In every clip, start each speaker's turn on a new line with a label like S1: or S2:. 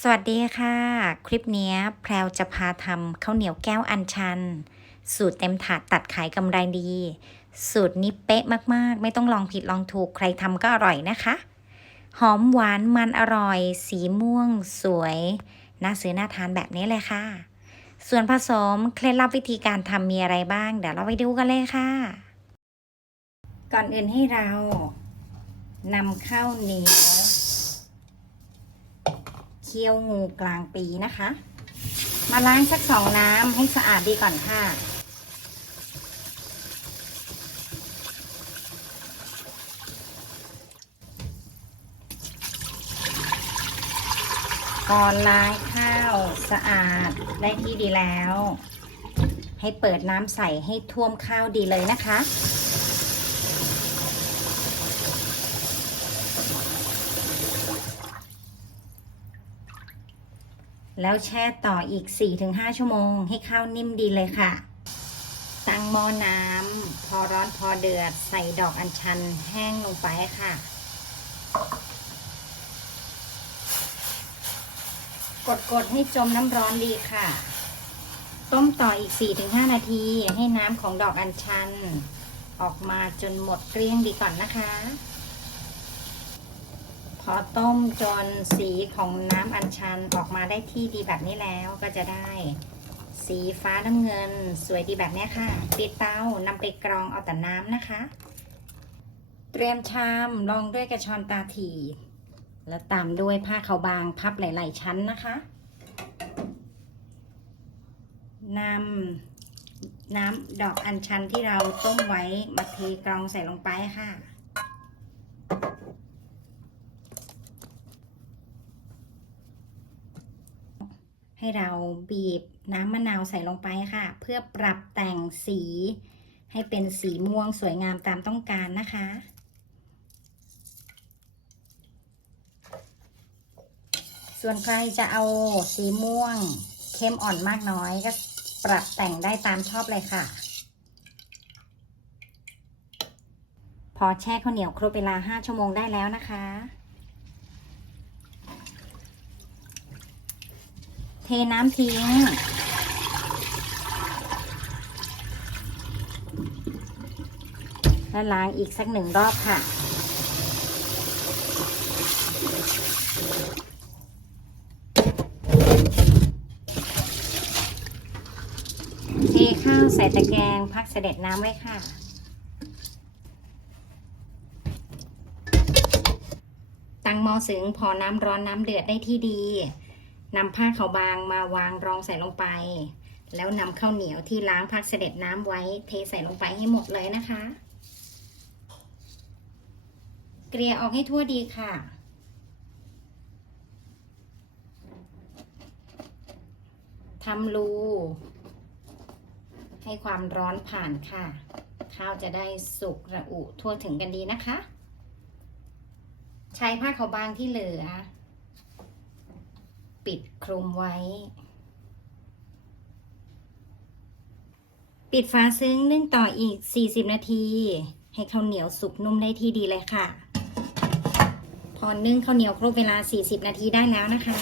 S1: สวัสดีค่ะ คลิปนี้แพรวจะพาทำข้าวเหนียวแก้วอัญชัน สูตรเต็มถาดตัดขายกำไรดี สูตรนี้เป๊ะมากๆ ไม่ต้องลองผิดลองถูกใครทำก็อร่อยนะคะ หอมหวานมันอร่อย สีม่วง สวย น่าซื้อน่าทานแบบนี้เลยค่ะ ส่วนผสมเคล็ดลับวิธีการทำมีอะไรบ้าง เดี๋ยวเราไปดูกันเลยค่ะ ก่อนอื่นให้เรานำข้าวเหนียว เคี่ยวงูกลางปีนะคะ มาล้างสักสองน้ำให้สะอาดดีก่อนค่ะก่อนล้างข้าวสะอาดได้ที่ดีแล้ว ให้เปิดน้ำใส่ให้ท่วมข้าวดีเลยนะคะ แล้วแช่ต่ออีก 4-5 ชั่วโมง ให้ข้าวนิ่มดีเลยค่ะ ตั้งหม้อน้ำพอร้อนพอเดือดใส่ดอกอัญชันแห้งลงไปค่ะ กดๆให้จมน้ำร้อนดีค่ะ ต้มต่ออีก 4-5 นาทีให้น้ำของดอกอัญชัน ออกมาจนหมดเกลี้ยงดีก่อนนะคะ พอต้มจนสีของน้ำอัญชันออกมาได้ที่ดีแบบนี้แล้วก็จะได้ สีฟ้าน้ำเงินสวยดีแบบนี้ค่ะ ปิดเตานำไปกรองเอาแต่น้ำนะคะ เตรียมชามรองด้วยกระชอนตาถีแล้วตามด้วยผ้าขาวบางพับหลาย ๆ ชั้นนะคะนำน้ำดอกอัญชันที่เราต้มไว้มาเทกรองใส่ลงไปค่ะ ให้เราบีบน้ำมะนาวใส่ลงไปค่ะ เพื่อปรับแต่งสี ให้เป็นสีม่วงสวยงามตามต้องการนะคะ ส่วนใครจะเอาสีม่วงเข้มอ่อนมากน้อยก็ปรับแต่งได้ตามชอบเลยค่ะ พอแช่ข้าวเหนียวครบเวลา 5 ชั่วโมงได้แล้วนะคะ เทน้ำทิ้ง และล้างอีกสักหนึ่งรอบค่ะ เทข้าวใส่ตะแกรงพักเสด็จน้ำไว้ค่ะตั้งมอสึงพอน้ำร้อนน้ำเดือดได้ที่ดี นำผ้าขาวบางมาวางรองใส่ลงไป แล้วนำข้าวเหนียวที่ล้างพักเสด็จน้ำไว้เทใส่ลงไปให้หมดเลยนะคะ เกลี่ยออกให้ทั่วดีค่ะ ทำรูให้ความร้อนผ่านค่ะ ข้าวจะได้สุกระอุทั่วถึงกันดีนะคะ ใช้ผ้าขาวบางที่เหลือ ปิดคลุมไว้ ปิดฝาซึ้งนึ่งต่ออีก 40 นาที ให้ข้าวเหนียวสุกนุ่มได้ที่ดีเลยค่ะ พอนึ่งข้าวเหนียวครบเวลา 40 นาทีได้แล้วนะคะ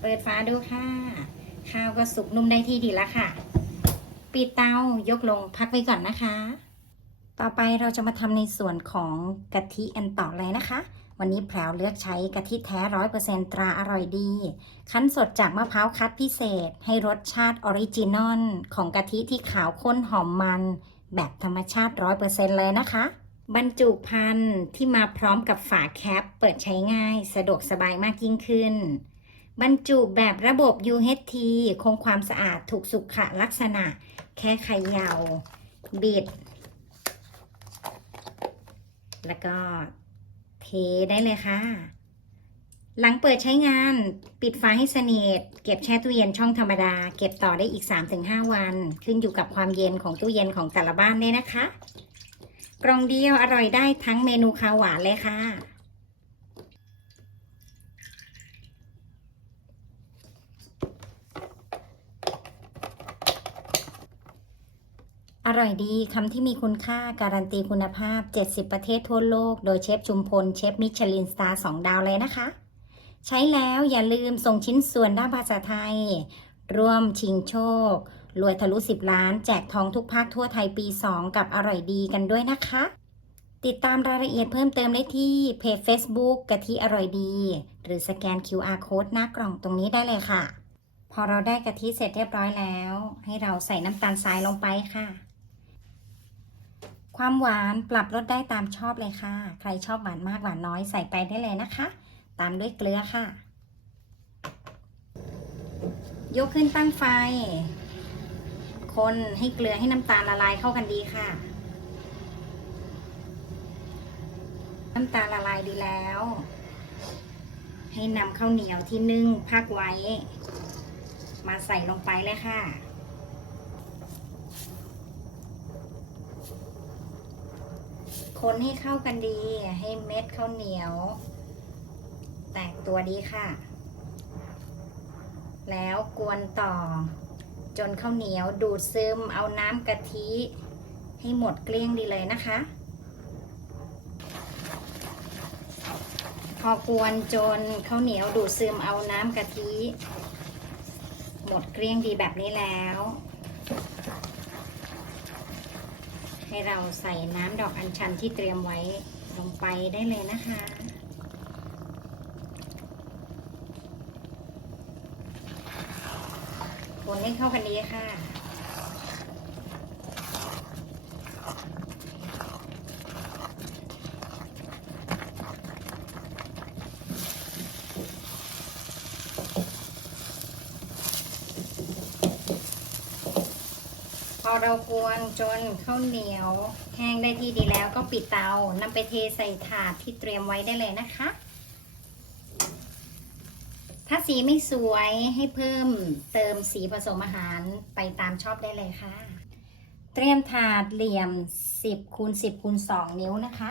S1: เปิดฝาดูค่ะ ข้าวก็สุกนุ่มได้ที่ดีแล้วค่ะ ปิดเตายกลงพักไว้ก่อนนะคะ ต่อไปเราจะมาทำในส่วนของกะทิอันต่อเลยนะคะ วันนี้แพรวเลือกใช้กะทิแท้ร้อยเปอร์เซ็นตราอร่อยดี คั้นสดจากมะพร้าวคั้นพิเศษ ให้รสชาติออริจินอลของกะทิที่ขาวข้นหอมมัน แบบธรรมชาติร้อยเปอร์เซ็นเลยนะคะ บรรจุภัณฑ์ที่มาพร้อมกับฝาแคป เปิดใช้ง่าย สะดวกสบายมากยิ่งขึ้น บรรจุแบบระบบ UHT คงความสะอาดถูกสุขลักษณะ แค่เขย่าบิด แล้วก็ ได้เลยค่ะ หลังเปิดใช้งานปิดฝาให้สนิทเก็บแช่ตู้เย็นช่องธรรมดา เก็บต่อได้อีก 3-5 วัน ขึ้นอยู่กับความเย็นของตู้เย็นของแต่ละบ้านเลยนะคะ กล่องเดียวอร่อยได้ทั้งเมนูคาวหวานเลยค่ะ อร่อยดีคำที่มีคุณค่าการันตีคุณภาพ 70 ประเทศทั่วโลก โดยเชฟชุมพล เชฟมิชลินสตาร์2ดาวเลยนะคะ ใช้แล้วอย่าลืมส่งชิ้นส่วนด้านภาษาไทย ร่วมชิงโชค รวยทะลุ 10 ล้าน แจกทองทุกภาคทั่วไทยปี 2 กับอร่อยดีกันด้วยนะคะ ติดตามรายละเอียดเพิ่มเติมได้ที่เพจ Facebook กะทิอร่อยดี หรือสแกน QR code หน้ากล่องตรงนี้ได้เลยค่ะ พอเราได้กะทิเสร็จเรียบร้อยแล้ว ให้เราใส่น้ำตาลทรายลงไปค่ะ ความหวานปรับลดได้ตามชอบเลยค่ะ ใครชอบหวานมากหวานน้อยใส่ไปได้เลยนะคะ ตามด้วยเกลือค่ะ ยกขึ้นตั้งไฟ คนให้เกลือให้น้ำตาลละลายเข้ากันดีค่ะ น้ำตาลละลายดีแล้ว ให้นำข้าวเหนียวที่นึ่งพักไว้ มาใส่ลงไปเลยค่ะ คนให้เข้ากันดี ให้เม็ดข้าวเหนียว แตกตัวดีค่ะ แล้วกวนต่อ จนข้าวเหนียวดูดซึมเอาน้ำกะทิ ให้หมดเกลี้ยงดีเลยนะคะ พอกวนจนข้าวเหนียวดูดซึมเอาน้ำกะทิ หมดเกลี้ยงดีแบบนี้แล้ว ให้เราใส่น้ำดอกอัญชันที่เตรียมไว้ลงไปได้เลยนะคะ คนให้เข้ากันดีค่ะ อเรากวนจนข้าวเหนียว แห้งได้ที่ดีแล้วก็ปิดเตานำไปเทใส่ถาดที่เตรียมไว้ได้เลยนะคะ ถ้าสีไม่สวยให้เพิ่มเติมสีผสมอาหารไปตามชอบได้เลยค่ะ เตรียมถาดเหลี่ยม 10คูณ10คูณ2 นิ้วนะคะ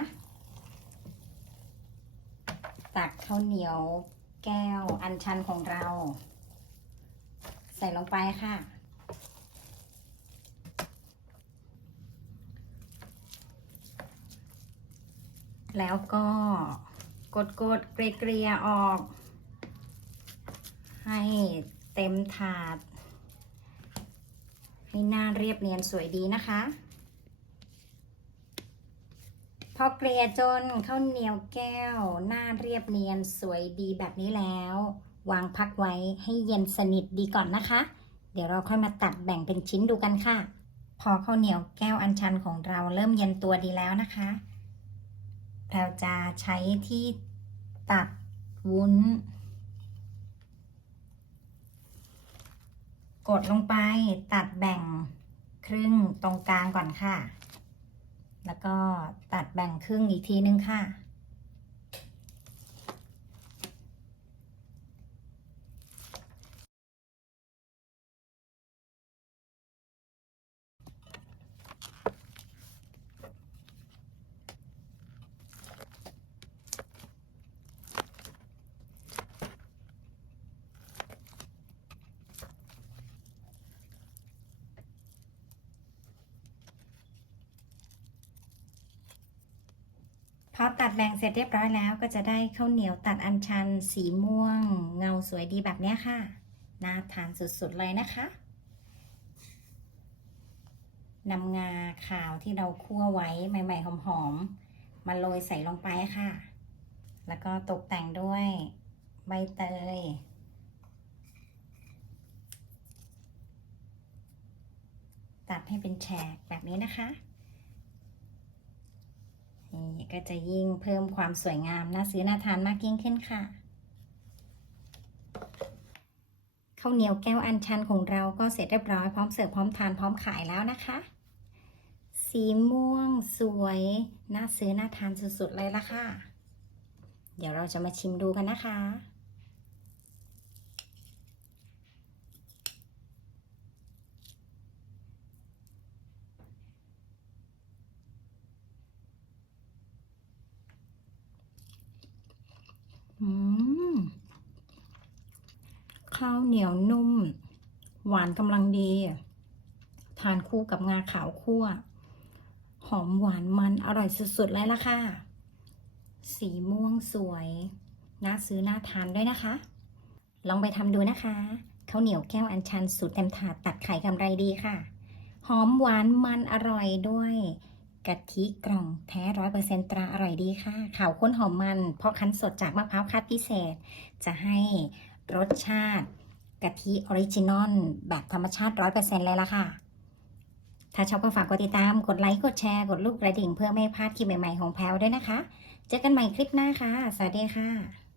S1: ตักข้าวเหนียวแก้วอันชันของเรา ใส่ลงไปค่ะ แล้วก็กดกดๆเกลี่ยๆออก ให้เต็มถาดให้หน้าเรียบเนียนสวยดีนะคะ พอเกลี่ยจนข้าวเหนียวแก้ว หน้าเรียบเนียนสวยดีแบบนี้แล้ว วางพักไว้ให้เย็นสนิทดีก่อนนะคะ เดี๋ยวเราค่อยมาตัดแบ่งเป็นชิ้นดูกันค่ะ พอข้าวเหนียวแก้วอันชันของเราเริ่มเย็นตัวดีแล้วนะคะ พราจะใช้ที่ตัดวุ้น กดลงไปตัดแบ่งครึ่งตรงกลางก่อนค่ะ แล้วก็ตัดแบ่งครึ่งอีกทีนึงค่ะ พอตัดแบ่งเสร็จเรียบร้อยแล้วก็จะได้ข้าวเหนียวตัดอัญชัน สีม่วง เงาสวยดีแบบนี้ค่ะ น่าทานสุดๆเลยนะคะนำงาขาวที่เราคั่วไว้ใหม่ ๆ หอมๆ มาโรยใส่ลงไปค่ะ แล้วก็ตกแต่งด้วยใบเตย ตัดให้เป็นแฉกแบบนี้นะคะ นี่ก็จะยิ่งเพิ่มความสวยงามน่าซื้อน่าทานมากยิ่งขึ้นค่ะข้าวเหนียวแก้วอันชันของเราก็เสร็จเรียบร้อยพร้อมเสิร์ฟพร้อมทานพร้อมขายแล้วนะคะ สีม่วงสวยน่าซื้อน่าทานสุดๆเลยละค่ะ เดี๋ยวเราจะมาชิมดูกันนะคะ ข้าวเหนียวนุ่ม หวานกำลังดี ทานคู่กับงาขาวคั่ว หอมหวานมันอร่อยสุดๆเลยล่ะค่ะ สีม่วงสวย น่าซื้อน่าทานด้วยนะคะ ลองไปทำดูนะคะ ข้าวเหนียวแก้วอัญชันสูตรเต็มถาดตัดไข่กำไรดีค่ะ หอมหวานมันอร่อยด้วย กะทิกล่องแท้ร้อยเปอร์เซ็นตราอร่อยดีค่ะข่าวข้นหอมมันเพราะคั้นสดจากมะพร้าวคัดพิเศษ จะให้รสชาติกะทิออริจินอลแบบธรรมชาติร้อยเปอร์เซ็นเลยละค่ะ ถ้าชอบก็ฝากกดติดตาม กดไลค์ กดแชร์ กดลูกกระดิ่งเพื่อไม่พลาดคลิปใหม่ๆของแพลวด้วยนะคะ เจอกันใหม่คลิปหน้าค่ะ สวัสดีค่ะ